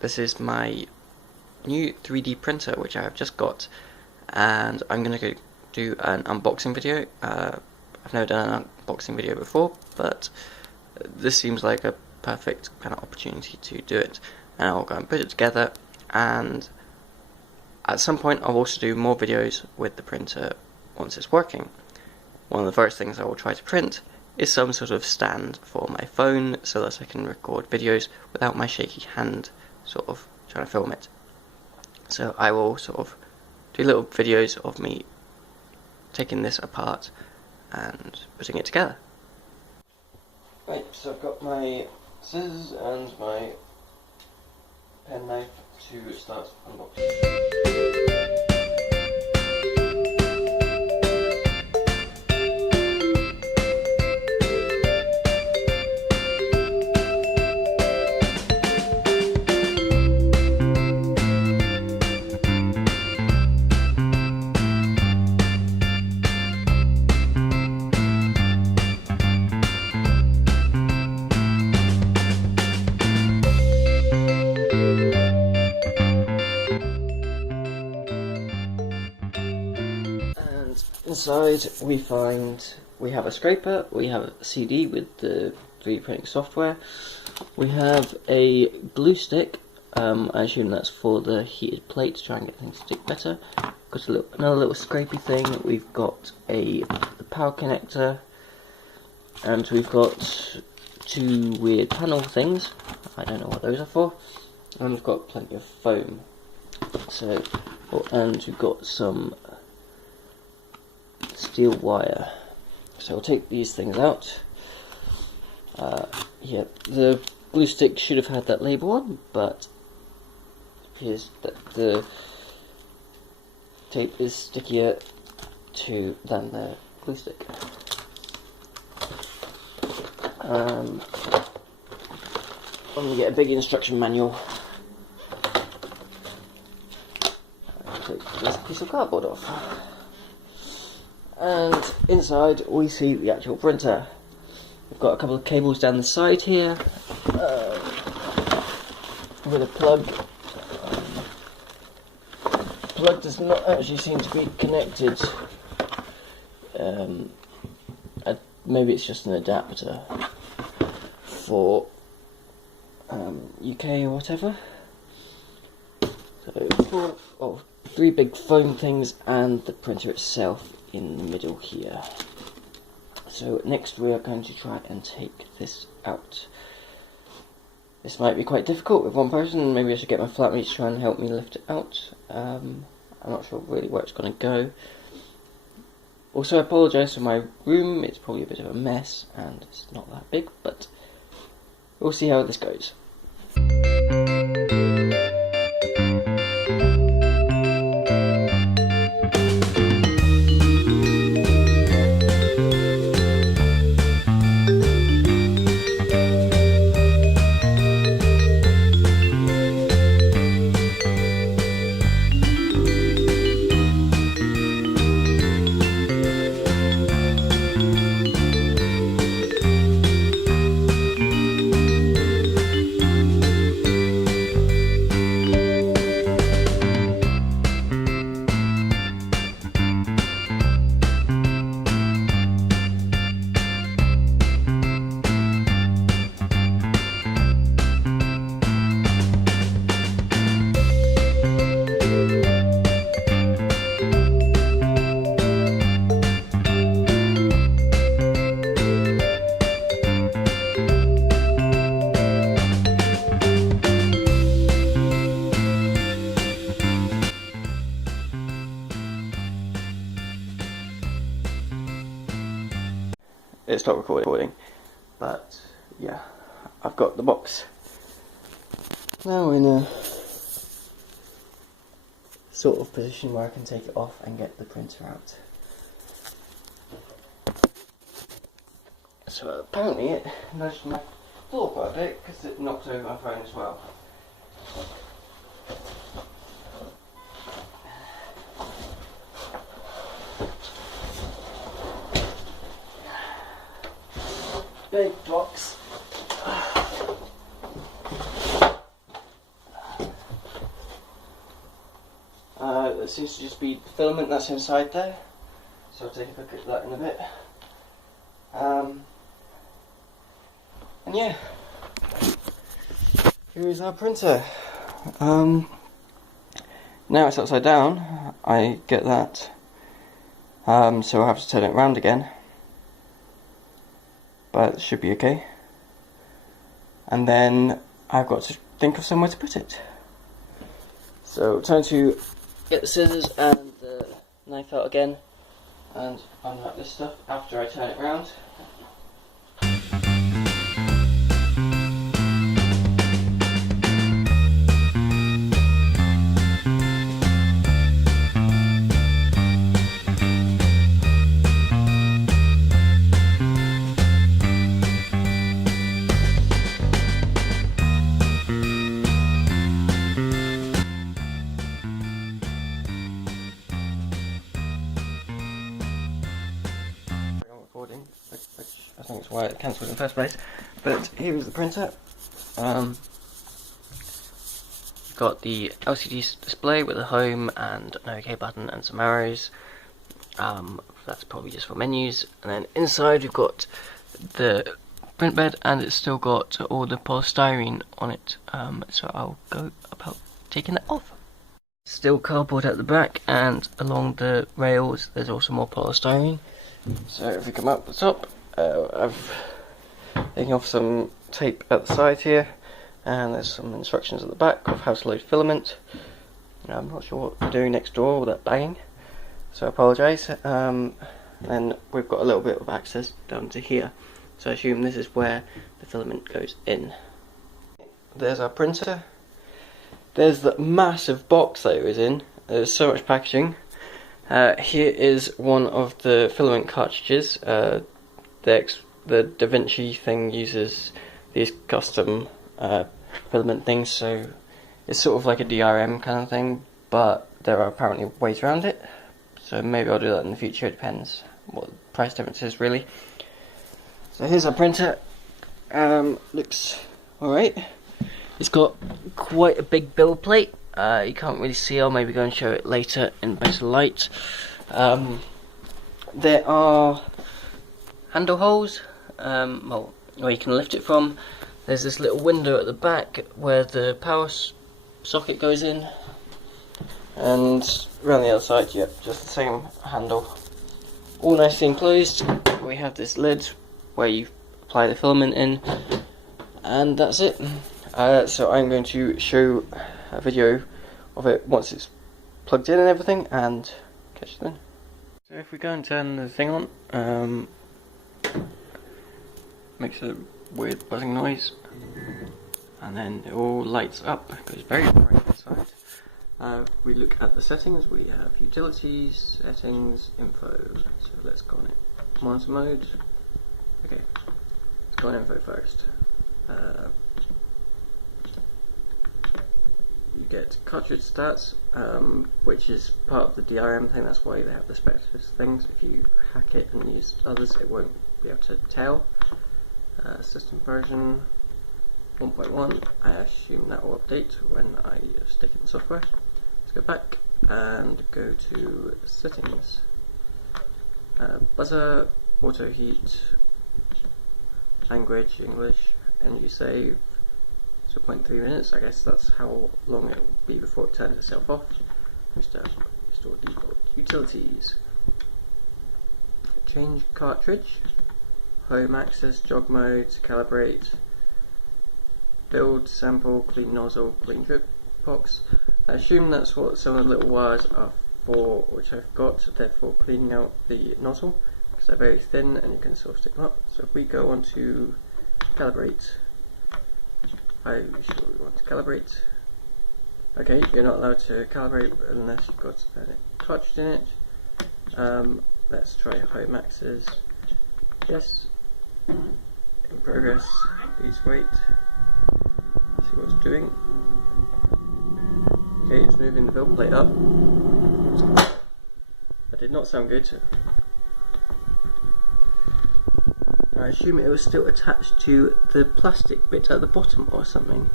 This is my new 3D printer which I have just got, and I'm going to go do an unboxing video. I've never done an unboxing video before, but this seems like a perfect kind of opportunity to do it, and I'll go and put it together, and at some point I'll also do more videos with the printer once it's working. One of the first things I will try to print is some sort of stand for my phone so that I can record videos without my shaky hand sort of trying to film it. So I will sort of do little videos of me taking this apart and putting it together. Right, so I've got my scissors and my penknife to start unboxing. Inside we have a scraper, we have a CD with the 3D printing software, we have a glue stick, I assume that's for the heated plate to try and get things to stick better. Got another little scrapey thing, we've got the power connector, and we've got two weird panel things, I don't know what those are for, and we've got plenty of foam. So, and we've got some steel wire. So I'll take these things out. Yeah, the glue stick should have had that label on, but it appears that the tape is stickier than the glue stick. I'm going to get a big instruction manual. I'll take this piece of cardboard off. And inside we see the actual printer. We've got a couple of cables down the side here with a plug. The plug does not actually seem to be connected. Maybe it's just an adapter for UK or whatever. So three big foam things and the printer itself in the middle here. So next we are going to try and take this out. This might be quite difficult with one person, maybe I should get my flatmate to try and help me lift it out. I'm not sure really where it's going to go. Also, I apologise for my room, it's probably a bit of a mess and it's not that big, but we'll see how this goes. It stopped recording, but yeah, I've got the box now in a sort of position where I can take it off and get the printer out. So apparently it nudged my floor quite a bit because it knocked over my phone as well. big box. it seems to just be the filament that's inside there. So I'll take a look at that in a bit. And yeah, here is our printer. Now it's upside down, I get that, so I'll have to turn it around again, but it should be okay. And then I've got to think of somewhere to put it. So time to get the scissors and the knife out again and unwrap this stuff after I turn it around. Which I think is why it cancelled in the first place. But here is the printer. Got the LCD display with a home and an OK button and some arrows. That's probably just for menus. And then inside we've got the print bed, and it's still got all the polystyrene on it. So I'll go about taking that off. Still cardboard at the back, and along the rails there's also more polystyrene. So if we come up the top, I've taken off some tape at the side here, and there's some instructions at the back of how to load filament. I'm not sure what they're doing next door with that banging, so I apologise. Then we've got a little bit of access down to here, so I assume this is where the filament goes in. There's our printer. There's the massive box that it was in. There's so much packaging. Here is one of the filament cartridges. The Da Vinci thing uses these custom filament things, so it's sort of like a DRM kind of thing, but there are apparently ways around it. So maybe I'll do that in the future. It depends what the price difference is, really. So here's our printer. Looks alright. It's got quite a big build plate. You can't really see. I'll maybe go and show it later in better light. There are handle holes, well, where you can lift it from. There's this little window at the back where the power socket goes in, and around the other side, yep, just the same handle. All nicely enclosed. We have this lid where you apply the filament in, and that's it. So I'm going to show a video of it once it's plugged in and everything, and catch you then. So if we go and turn the thing on, makes a weird buzzing noise, and then it all lights up. It goes very bright inside. We look at the settings. We have utilities, settings, info. So let's go on it. Monitor mode. Okay, let's go on info first. You get cartridge stats, which is part of the DRM thing. That's why they have the specialist things. If you hack it and use others, it won't be able to tell. System version 1.1. I assume that will update when I stick it in the software. Let's go back and go to settings. Buzzer, auto heat, language, English, energy save. 0.3 minutes, I guess that's how long it will be before it turns itself off. Restore default utilities. Change cartridge. Home access, jog mode, calibrate. Build, sample, clean nozzle, clean drip box. I assume that's what some of the little wires are for, which I've got. They're for cleaning out the nozzle, because they're very thin and you can sort of stick them up. So if we go on to calibrate, I'm sure we want to calibrate. Okay, you're not allowed to calibrate unless you've got a cartridge in it. Let's try home access. Yes. In progress. Please wait. See what it's doing. Okay, it's moving the build plate up. That did not sound good. I assume it was still attached to the plastic bit at the bottom or something.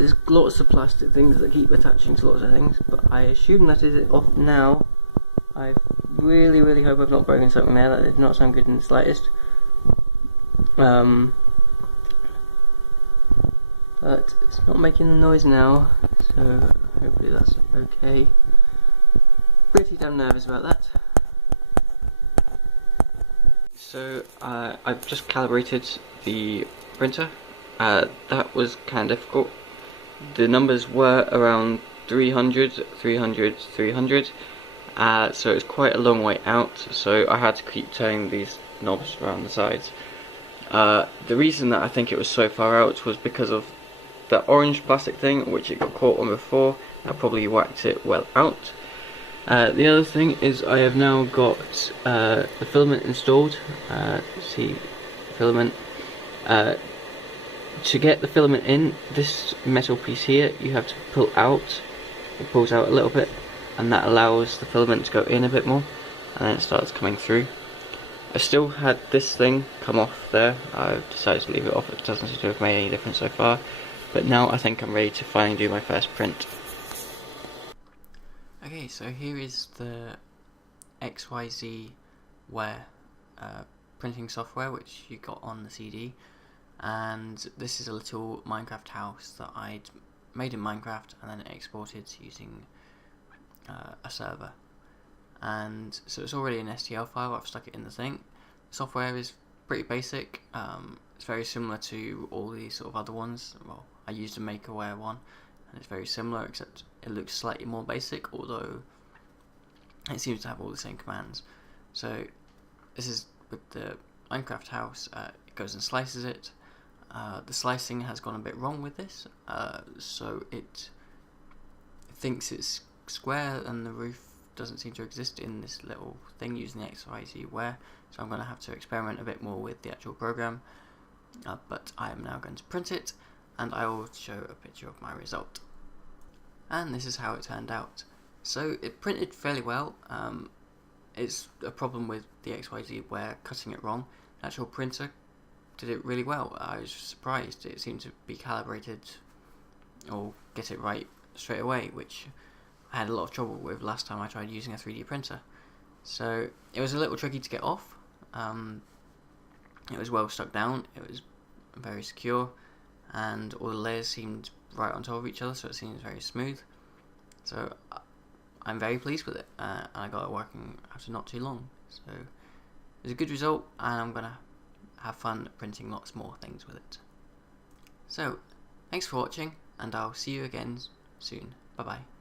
there's lots of plastic things that keep attaching to lots of things, but I assume that is it off now. I really hope I've not broken something there. That did not sound good in the slightest. But it's not making the noise now, so hopefully that's okay. Pretty damn nervous about that. So I've just calibrated the printer. That was kind of difficult. The numbers were around 300, 300, 300. So it's quite a long way out, so I had to keep turning these knobs around the sides. The reason that I think it was so far out was because of the orange plastic thing, which it got caught on before. I probably whacked it well out. The other thing is I have now got the filament installed. See, filament. To get the filament in, this metal piece here, you have to pull out. It pulls out a little bit, and that allows the filament to go in a bit more, and then it starts coming through. I still had this thing come off there. I've decided to leave it off. It doesn't seem to have made any difference so far, but now I think I'm ready to finally do my first print. Okay, so here is the XYZ Wear printing software which you got on the CD, and this is a little Minecraft house that I'd made in Minecraft and then exported using a server. And so it's already an STL file. I've stuck it in the thing. The software is pretty basic. It's very similar to all these sort of other ones. Well, I used a MakerWare one, and it's very similar, except it looks slightly more basic, although it seems to have all the same commands. So this is with the Minecraft house. It goes and slices it. The slicing has gone a bit wrong with this, so it thinks it's square and the roof doesn't seem to exist in this little thing using the XYZ Wear, so I'm going to have to experiment a bit more with the actual program, but I am now going to print it, and I will show a picture of my result. And this is how it turned out. So it printed fairly well. It's a problem with the XYZ Wear cutting it wrong. The actual printer did it really well. I was surprised. It seemed to be calibrated or get it right straight away, which I had a lot of trouble with last time I tried using a 3D printer. So it was a little tricky to get off. It was well stuck down, it was very secure, and all the layers seemed right on top of each other, so it seems very smooth. So I'm very pleased with it, and I got it working after not too long. So it was a good result, and I'm going to have fun printing lots more things with it. So thanks for watching, and I'll see you again soon. Bye bye.